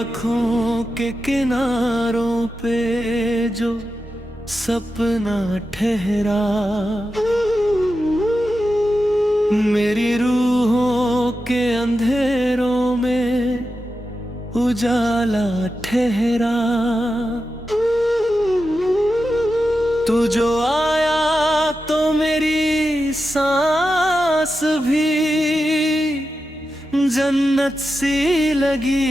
आँखों के किनारों पे जो सपना ठहरा, मेरी रूहों के अंधेरों में उजाला ठहरा। तू जो आया तो मेरी सांस भी जन्नत सी लगी।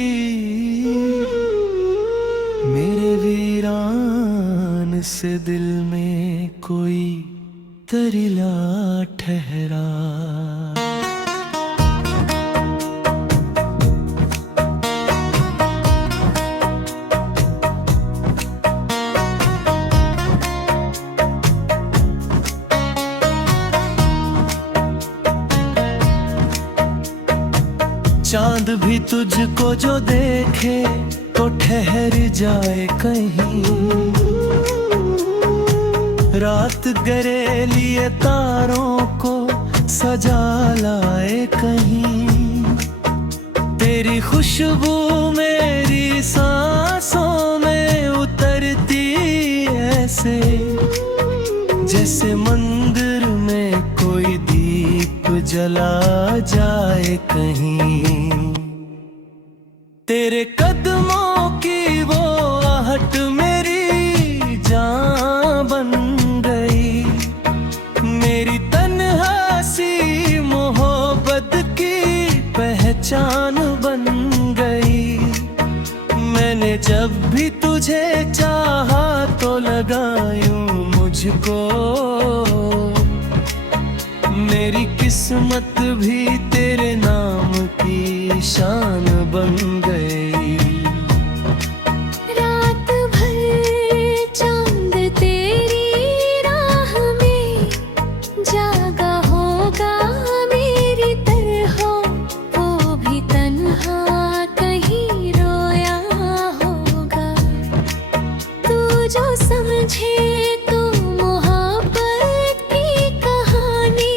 मेरे वीरान से दिल में कोई दरिया ठहरा। चांद भी तुझको जो देखे तो ठहर जाए कहीं। रात गरे लिए तारों को सजा लाए कहीं। तेरी खुशबू मेरी सांसों में उतरती ऐसे, जैसे मंदिर में कोई दीप जला जाए कहीं। तेरे कदमों की वो आहट मेरी जान बन गई। मेरी तन्हा सी मोहब्बत की पहचान बन गई। मैंने जब भी तुझे चाहा तो लगा यूं मुझको। मेरी किस्मत भी तेरे नाम की शान बन गई। रात भर चांद तेरी राह में जागा होगा मेरी तरह। वो भी तन्हा कहीं रोया होगा। तू जो समझे तो मोहब्बत की कहानी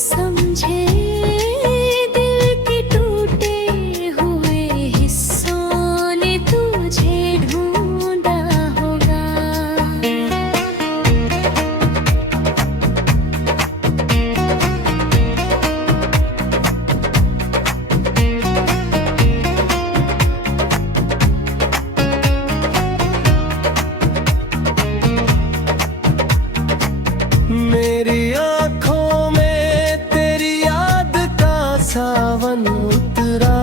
समझे। दिल के टूटे हुए हिस्सों ने तुझे ढूंढा होगा। मेरी आँखों में तेरी याद का सावन उतरा।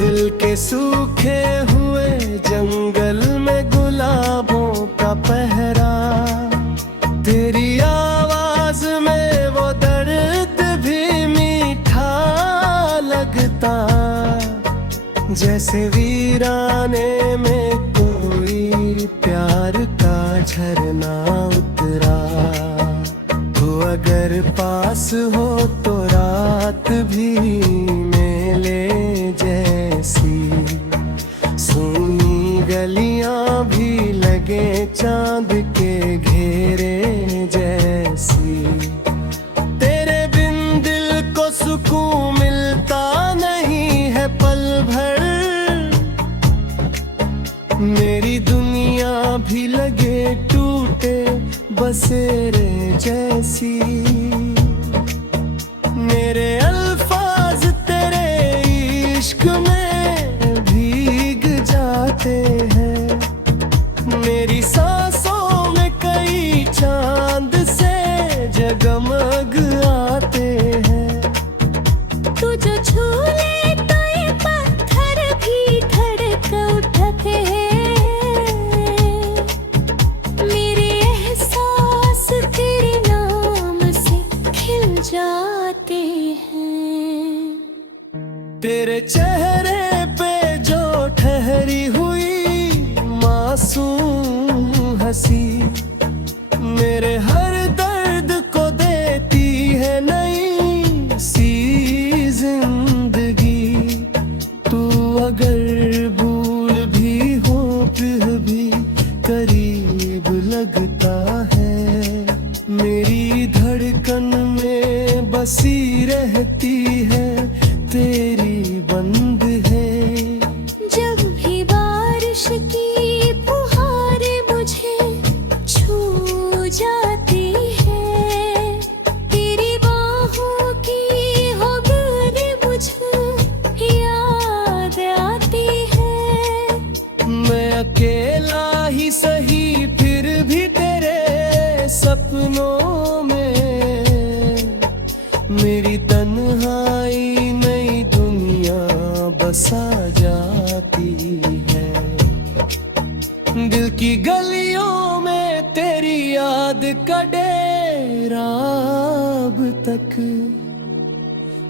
दिल के सूखे हुए जंगल में गुलाबों का पहरा। तेरी आवाज में वो दर्द भी मीठा लगता, जैसे वीराने में कोई प्यार का झरना उतरा। तो अगर पास हो तो रात भी मेले जैसी। सूनी गलियां भी लगे चांद के घेरे जैसी। तेरे बिन दिल को सुकून मिलता नहीं है पल भर। मेरी दुनिया भी लगे टूटे बसेरे जैसी। मेरे अल्फाज तेरे इश्क में भीग जाते हैं। मेरी सांसों में कई चांद से जगमग आते हैं। तू जो छू ले तो ये पत्थर भी धड़क उठते हैं। मेरे एहसास तेरे नाम से खिल जाते हैं। तेरे चेहरे पे जो ठहरी हुई मासूम हंसी, मेरे हर दर्द को देती है नई सी जिंदगी। तू अगर भूल भी हो फिर भी करीब लगता है। मेरी धड़कन में बसी रहती है तेरी बंद है। सपनों में मेरी तन्हाई नई दुनिया बसा जाती है। दिल की गलियों में तेरी याद का डेरा अब तक,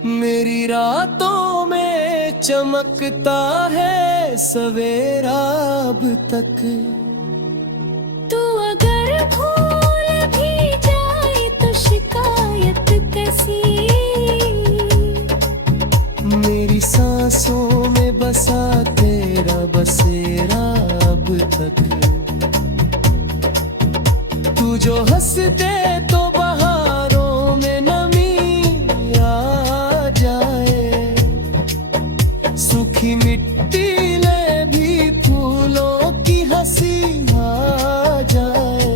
मेरी रातों में चमकता है सवेरा अब तक। तू अगर भूल भी जाए तो शिकायत कैसी, मेरी सांसों में बसा तेरा बसेरा अब तक। तू जो हंस दे तो बहारों में नमी आ जाए, सूखी मिट्टी ले भी फूलों की हंसी आ जाए।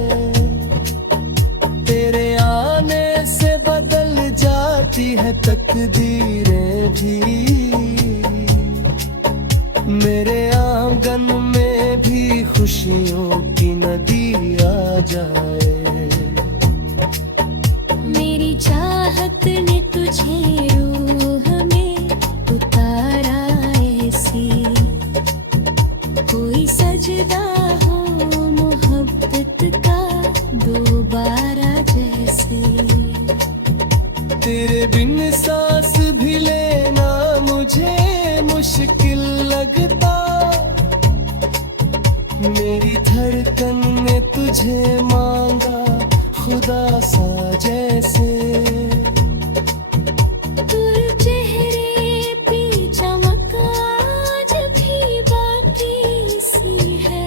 तेरे आने से बदल जाती है तकदीरें भी, मेरे आंगन में भी खुशियों की नदी आ जाए। मेरी चाहत ने तुझे रूह में उतारा ऐसी, कोई सजदा हो मोहब्बत का दोबारा जैसे। तेरे बिन सांस भी लेना मुझे मुश्किल लगता, मेरी धड़कन ने तुझे मांगा खुदा सा जैसे। तेरे चेहरे पे चमक आज भी बाकी सी है,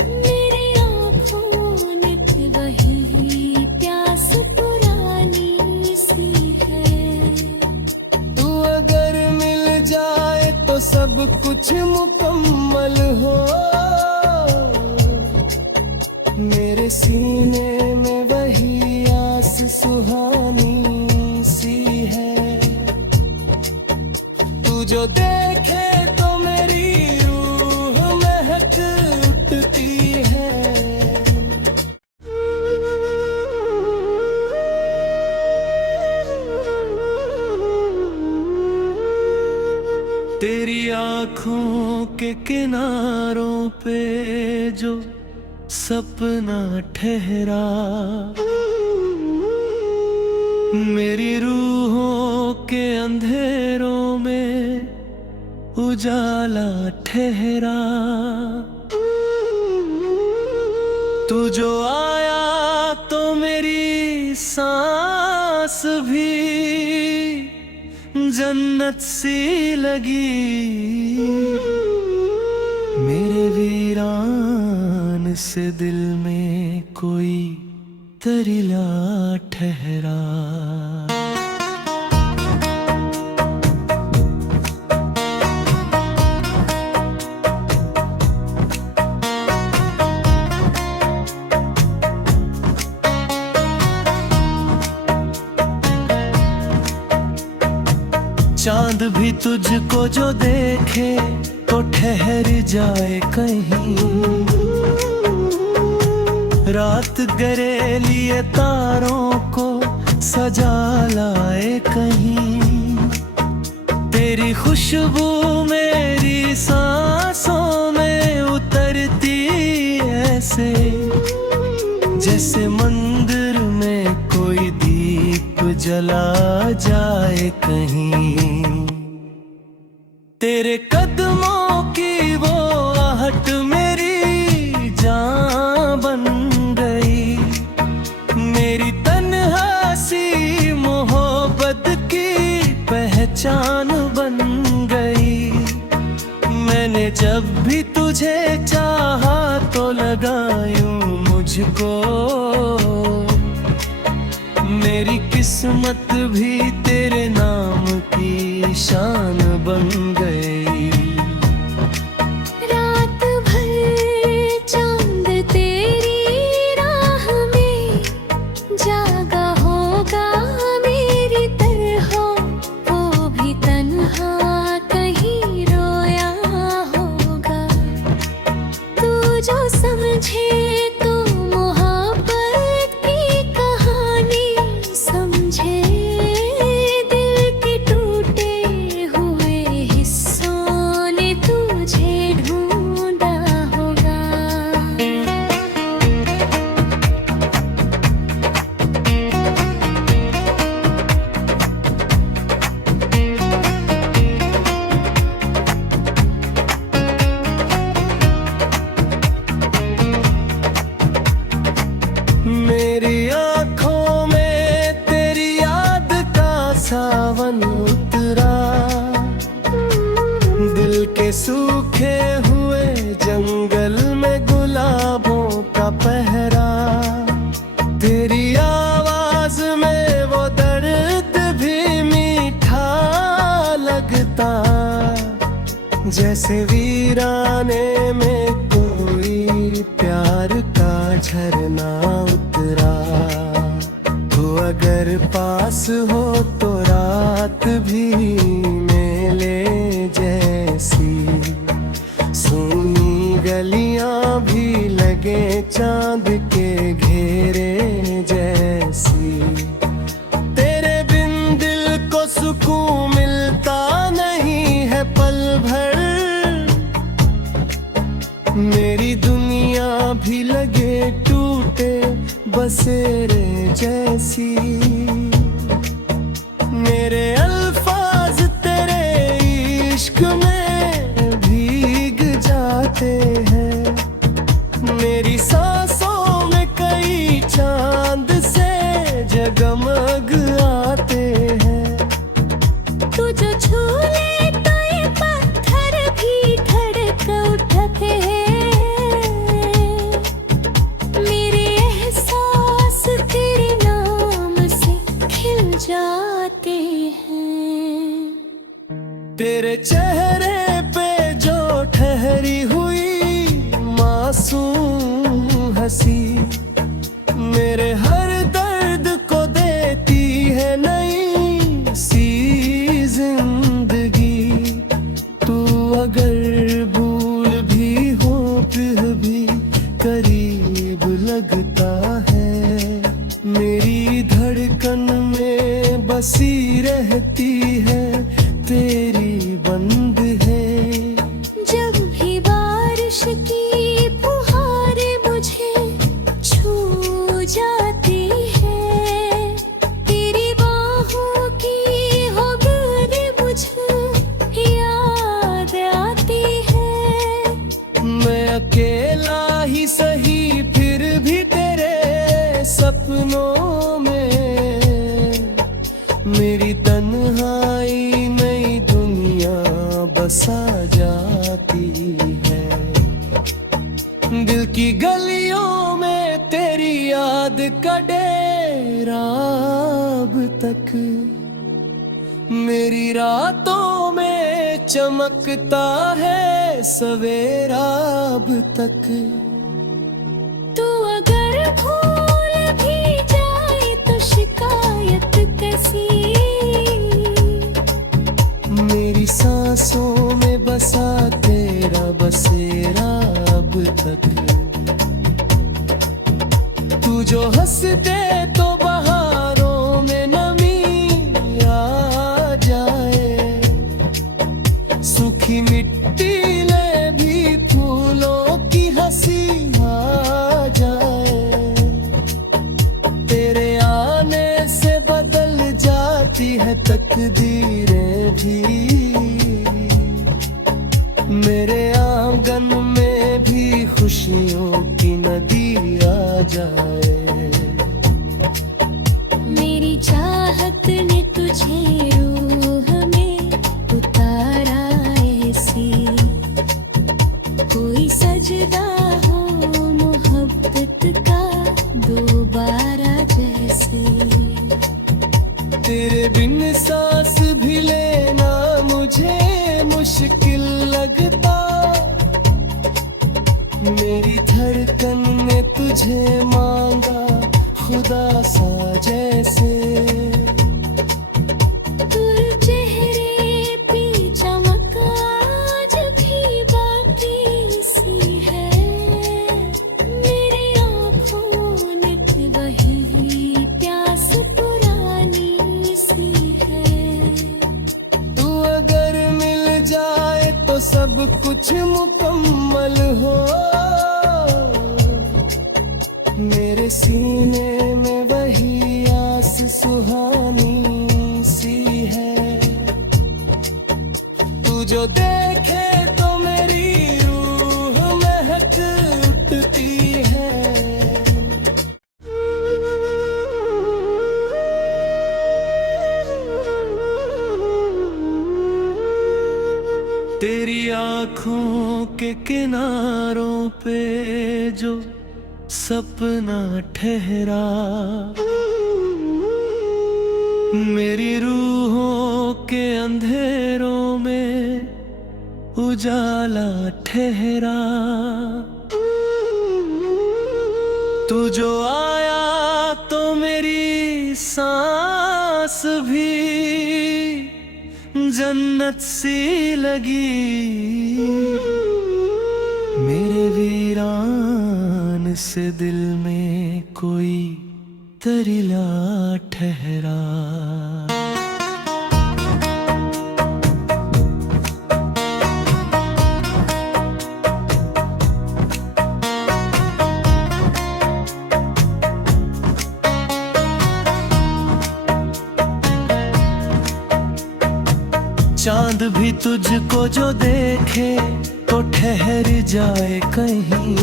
मेरी आँखों ने वही प्यास पुरानी सी है। तू अगर मिल जाए तो सब कुछ मुकम्मल हो, मेरे सीने में वही आस सुहानी सी है। तू जो देखे तो मेरी रूह महक उठती है। तेरी आँखों के किनारों पे जो सपना ठहरा, मेरी रूहों के अंधेरों में उजाला ठहरा। तू जो आया तो मेरी सांस भी जन्नत सी लगी, मेरे वीरान से दिल में कोई दरिया ठहरा। चांद भी तुझको जो देखे तो ठहर जाए कहीं, रात गरे लिए तारों को सजा लाए कहीं। तेरी खुशबू मेरी सांसों में उतरती ऐसे, जैसे मंदिर में कोई दीप जला जाए कहीं। तेरे कदमों की वो आहट मेरी जान बन गई, मेरी तन्हा सी मोहब्बत की पहचान बन गई। मैंने जब भी तुझे चाहा तो लगा यूं मुझको, मेरी किस्मत भी तेरे नाम की शान बन गई। रात भर चांद तेरी राह में जागा होगा मेरी तरह, वो भी तन्हा कहीं रोया होगा। तू जो समझे तो मोहब्बत की मेरी आंखों में तेरी याद का सावन उतरा, दिल के सूखे हुए जंगल में गुलाबों का पहरा। तेरी आवाज में वो दर्द भी मीठा लगता, जैसे वीराने में कोई प्यार का झरना उतरा। तू अगर पास हो तो रात भी मेले जैसी, सूनी गलियां भी लगे चांद के घेरे जैसी। तेरे बिन दिल को सुकून मिलता नहीं है पल भर, मेरी दुनिया भी लगे टूटे बसेरे जैसी। मेरे अल्फाज तेरे इश्क में भीग जाते हैं, मेरी सांसों में कई चांद से जगमग आते हैं। तू जो छू ले तो ये पत्थर भी धड़क उठते हैं, मेरे एहसास तेरे नाम से खिल जाते हैं। तेरे चेहरे पे जो ठहरी हुई मासूम हंसी, मेरे हर दर्द को देती है नई सी जिंदगी। तू अगर भूल भी हो फिर भी करीब लगता है, मेरी धड़कन में बसी रहती है तेरी बंद है। जब भी बारिश की फुहारें मुझे छू जाती है, तेरी बाहों की हो गले मुझे याद आती है। मैं अकेला ही सही फिर भी तेरे सपनों में, मेरी तन्हाई नई दुनिया बसा जाती है। दिल की गलियों में तेरी याद का डेरा अब तक, मेरी रातों में चमकता है सवेरा अब तक। तू अगर भूल भी जाए तो शिकायत कैसी, मेरी सांसों में बसा तेरा बसेरा अब तक। तू जो हंस दे तो बहारों में नमी आ जाए, सूखी मिट्टी ले भी फूलों की हंसी आ जाए। तेरे आने से बदल जाती है तकदीरें भी, मेरे आंगन में भी खुशियों की नदी आ जाए। मेरी चाहत ने तुझे रूह में उतारा ऐसी, कोई सजदा हो मोहब्बत का दोबारा जैसे। तेरे बिन सांस भी लेना मुझे मुश्किल लगता, मेरी धड़कन ने तुझे मांगा खुदा सा जैसे। तेरे चेहरे पे चमक आज भी बाकी सी है, मेरी आँखों ने वही प्यास पुरानी सी है। तू अगर मिल जाए तो सब कुछ मुकम्मल हो, मेरे सीने में वही आस सुहानी सी है। तू जो देखे तो मेरी रूह महक उठती है। आँखों के किनारों पे जो सपना ठहरा, मेरी रूहों के अंधेरों में उजाला ठहरा। तू जो आया तो मेरी सांस भी जन्नत सी लगी। मेरे वीरान से दिल में कोई दरिया ठहरा। चांद भी तुझको जो देखे तो ठहर जाए कहीं।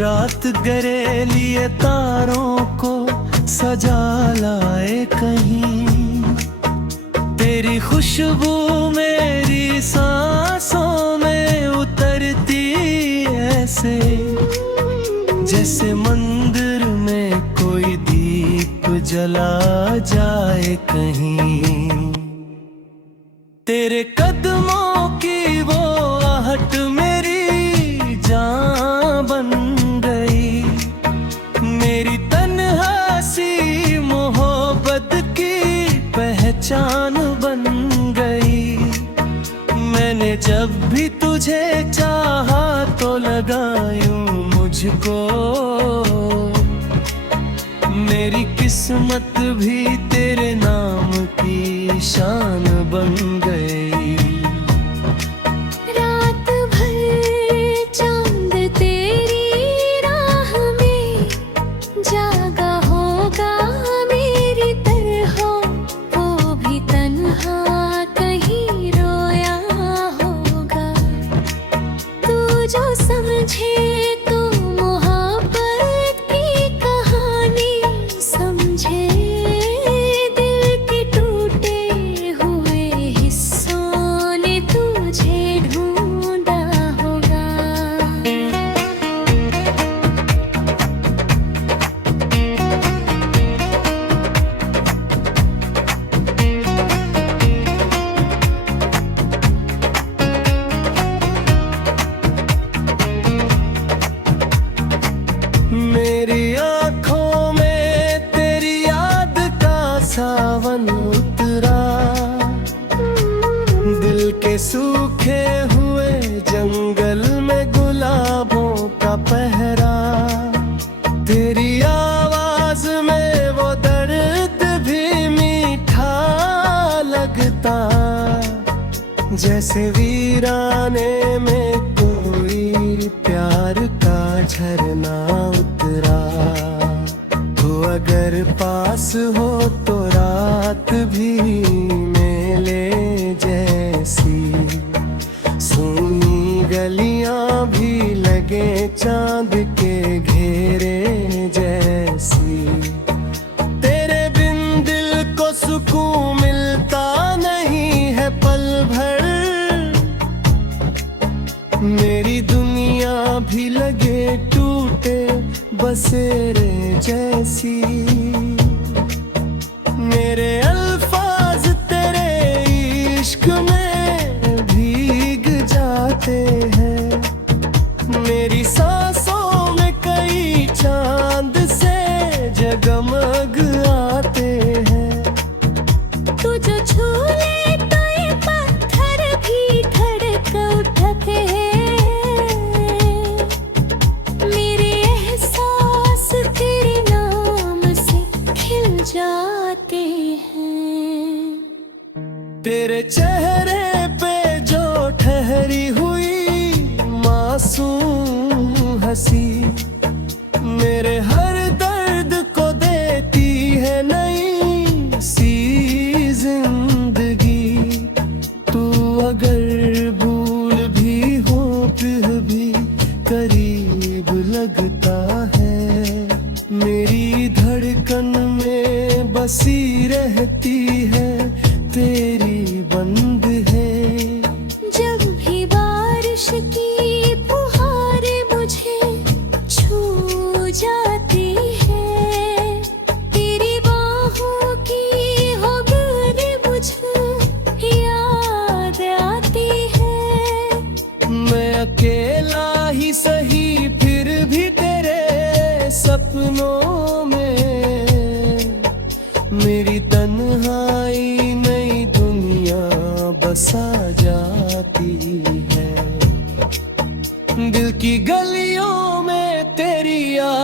रात गरे लिए तारों को सजा लाए कहीं। तेरी खुशबू मेरी सांसों में उतरती ऐसे, जैसे मंदिर में कोई दीप जला जाए कहीं। तेरे कदमों की वो आहट मेरी जान बन गई। मेरी तन्हासी मोहब्बत की पहचान बन गई। मैंने जब भी तुझे चाहा तो लगा यूं मुझको। मेरी किस्मत भी तेरे नाम की शान बन गई। रात भर चांद तेरी राह में जागा होगा मेरी तरह। वो भी तन्हा कहीं रोया होगा। तू जो समझे तो मोहब्बत की कहानी समझे। दिल के टूटे हुए हिस्सों ने तुझे ढूंढा होगा। मेरी आँखों में तेरी याद का सावन उतरा। दिल के सूखे हुए जंगल में गुलाबों का पहरा। तेरी आवाज में वो दर्द भी मीठा लगता, जैसे वीराने में कोई प्यार का झरना उतरा। तो अगर पास हो तो रात भी मेले जैसी। सूनी गलियां भी लगे चांद के घेरे जैसी। तेरे बिन दिल को सुकून मिलता नहीं है पल भर। मेरी दुनिया भी लगे टूटे बसेरे जैसी। मेरे अल्फाज तेरे इश्क में भीग जाते हैं। मेरी सांसों में कई चांद से जगमग आते हैं। तू जो छू ले तो ये पत्थर भी धड़क उठते हैं। मेरे एहसास तेरे नाम से खिल जाते हैं। तेरे चेहरे पे जो ठहरी हुई मासूम हंसी, मेरे हर दर्द को देती है नई सी जिंदगी। तू अगर भूल भी हो फिर भी करीब लगता है। मेरी धड़कन में बसी रहती है तेरी बंद है।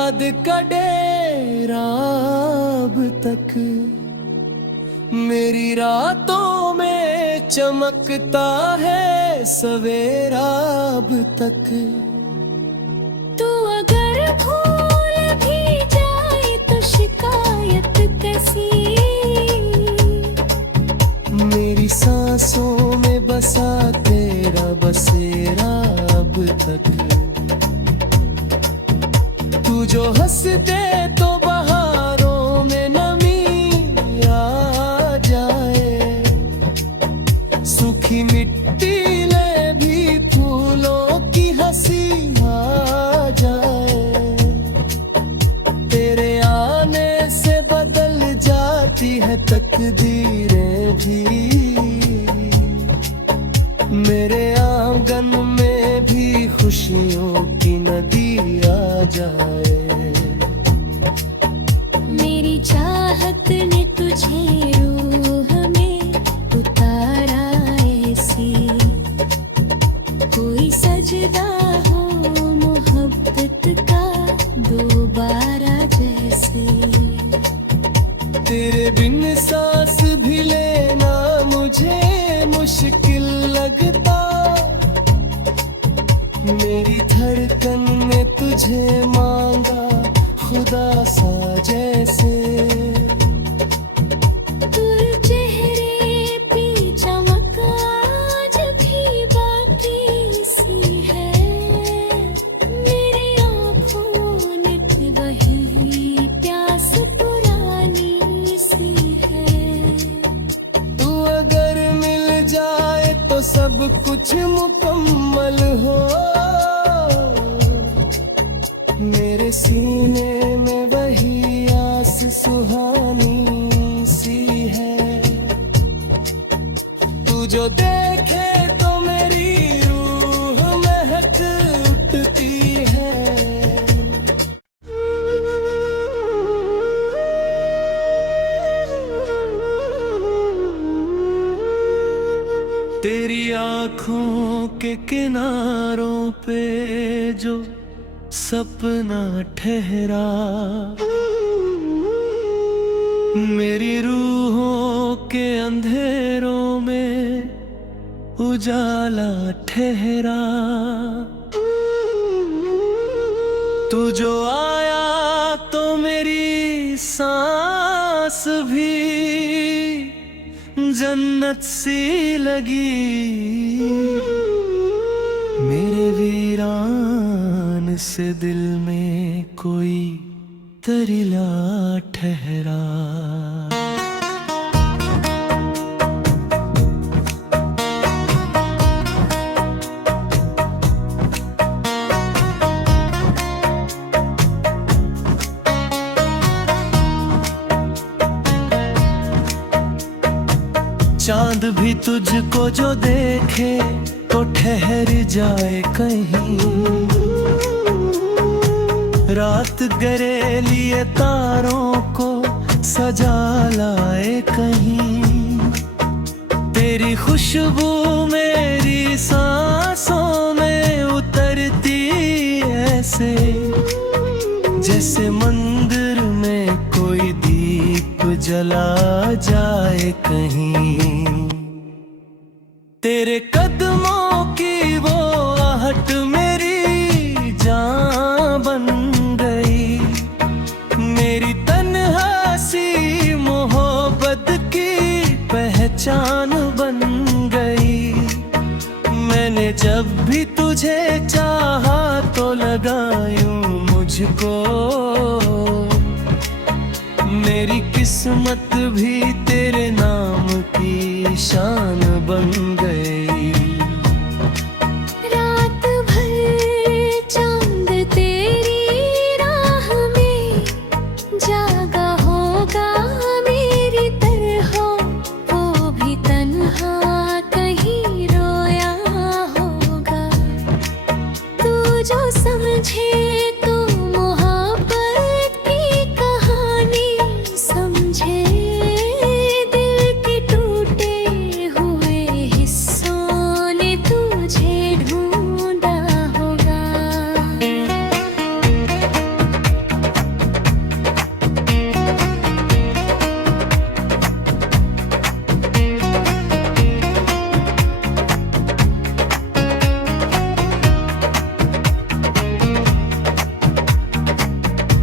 याद का डेरा अब तक मेरी रातों में चमकता है सवेरा अब तक। तू अगर भूल भी जाए तो शिकायत कैसी, मेरी सांसों में बसा तेरा बसेरा अब तक। तू जो हंस दे तो बहारों में नमी आ जाए, सूखी मिट्टी ले भी फूलों की हंसी आ जाए। तेरे आने से बदल जाती है तकदीरें भी, मेरे आंगन में भी खुशियों की नदी आ जाए। मेरी चाहत ने तुझे रूह में उतारा ऐसी, कोई सजदा हो मोहब्बत का दोबारा जैसे। तेरे बिन सांस भी लेना मुझे मुश्किल लगता, मेरी धड़कन ने तुझे मांगा खुदा सा जैसे। तेरे चेहरे पे चमक आज भी बाकी सी है, मेरी आँखों ने वही प्यास पुरानी सी है। तू अगर मिल जाए तो सब कुछ मुकम्मल हो, मेरे सीने में वही आस सुहानी सी है। तू जो देखे तो मेरी रूह महक उठती है। तेरी आँखों के किनारों पे जो सपना ठहरा, मेरी रूहों के अंधेरों में उजाला ठहरा। तू जो आया तो मेरी सांस भी जन्नत सी लगी, मेरे वीरान से दिल में कोई दरिया ठहरा। चांद भी तुझको जो देखे तो ठहर जाए कहीं, रात गरे लिए तारों को सजा लाए कहीं। तेरी खुशबू मेरी सांसों में उतरती ऐसे, जैसे मंदिर में कोई दीप जला जाए कहीं। तेरे कदमों की वो आहट मेरी जान बन गई, मेरी तन्हासी मोहब्बत की पहचान बन गई। मैंने जब भी तुझे चाहा तो लगा यूं मुझको, मेरी किस्मत भी तेरे नाम की शान बन गई। रात भर चांद तेरी राह में जागा होगा मेरी तरह, वो भी तन्हा कहीं रोया होगा। तू जो समझे तो मोहब्बत की कहानी समझे, दिल के टूटे हुए हिस्सों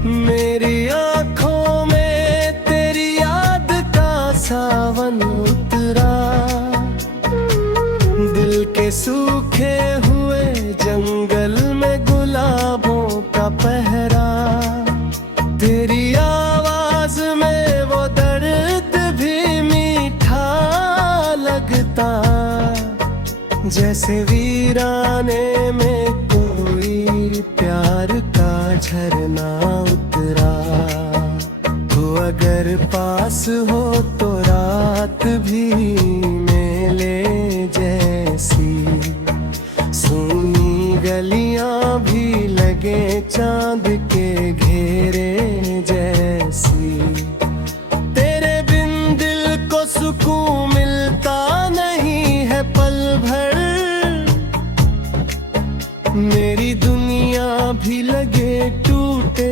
मेरी आंखों में तेरी याद का सावन उतरा, दिल के सूखे हुए जंगल में गुलाबों का पहरा। तेरी आवाज में वो दर्द भी मीठा लगता, जैसे वीराने में कोई प्यार का झरना उतरा। तो अगर पास हो तो रात भी मेले जैसी, सूनी गलियां भी लगे चांद के घेरे जैसी। तेरे बिन दिल को सुकून मिलता नहीं है पल भर, मेरी दुनिया भी लगे टूटे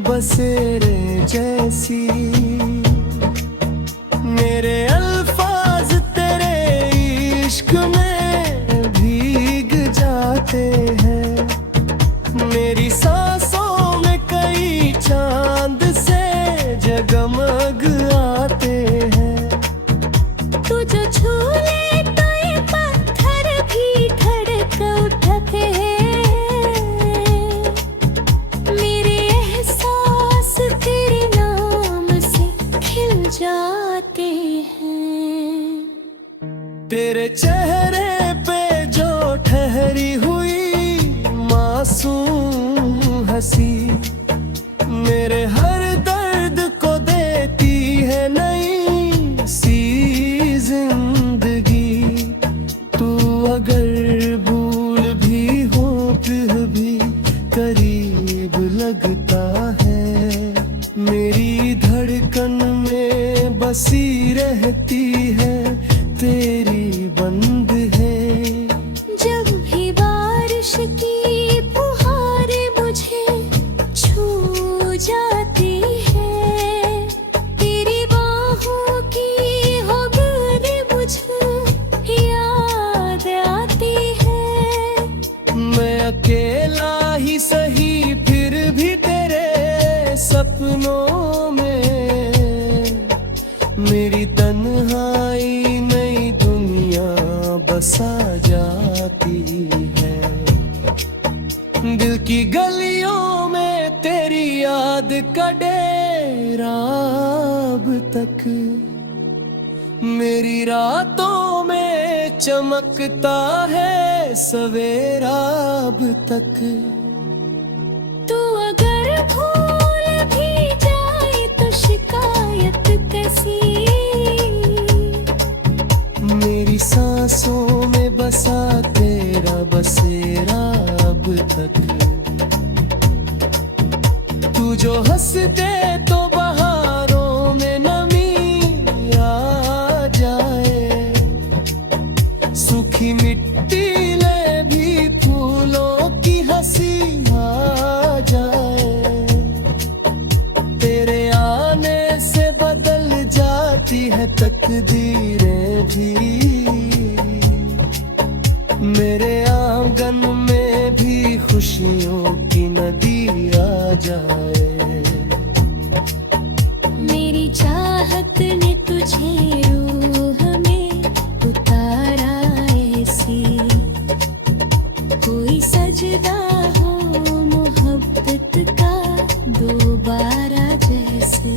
बसेरे जैसी। मेरे अल्फाज तेरे इश्क में भीग जाते हैं, मेरी सांसों में कई चांद से जगमग आते हैं। तू जो छू ले तो ये पत्थर भी धड़क उठते हैं, मेरे एहसास तेरे नाम से खिल जाते हैं। तेरे चेहरे पे जो ठहरी हुई मासूम हंसी, मेरे हर दर्द को देती है नई सी जिंदगी। तू अगर भूल भी हो फिर भी करीब लगता है, मेरी धड़कन में बसी रहती है तेरी बंद है। जब भी बारिश की फुहारें मुझे छू जाती है, तेरी बाहों की हो गले मुझे याद आती है। मैं अकेला ही सही फिर भी तेरे सपनों में, मेरी तन्हाई नई दुनिया बसा जाती है। दिल की गलियों में तेरी याद का डेरा अब तक, मेरी रातों में चमकता है सवेरा अब तक। तू अगर भूल भी जाए तो शिकायत कैसी, मेरी सांसों में बसा तेरा बसेरा अब तक। तू जो हंस दे तो बहारों में नमी आ जाए, सूखी मिट्टी ले भी फूलों की हंसी आ जाए। तेरे आने से बदल जाती है तकदीरें भी, मेरे आंगन में भी खुशियों की नदी आ जाए। मेरी चाहत ने तुझे रूह में उतारा ऐसी, कोई सजदा हो मोहब्बत का दोबारा जैसे।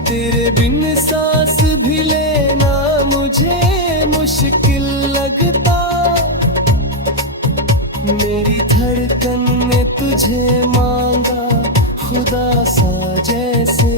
तेरे बिन सांस भी लेना मुझे मुश्किल लगता, मेरी धड़कन ने तुझे मांगा खुदा सा जैसे।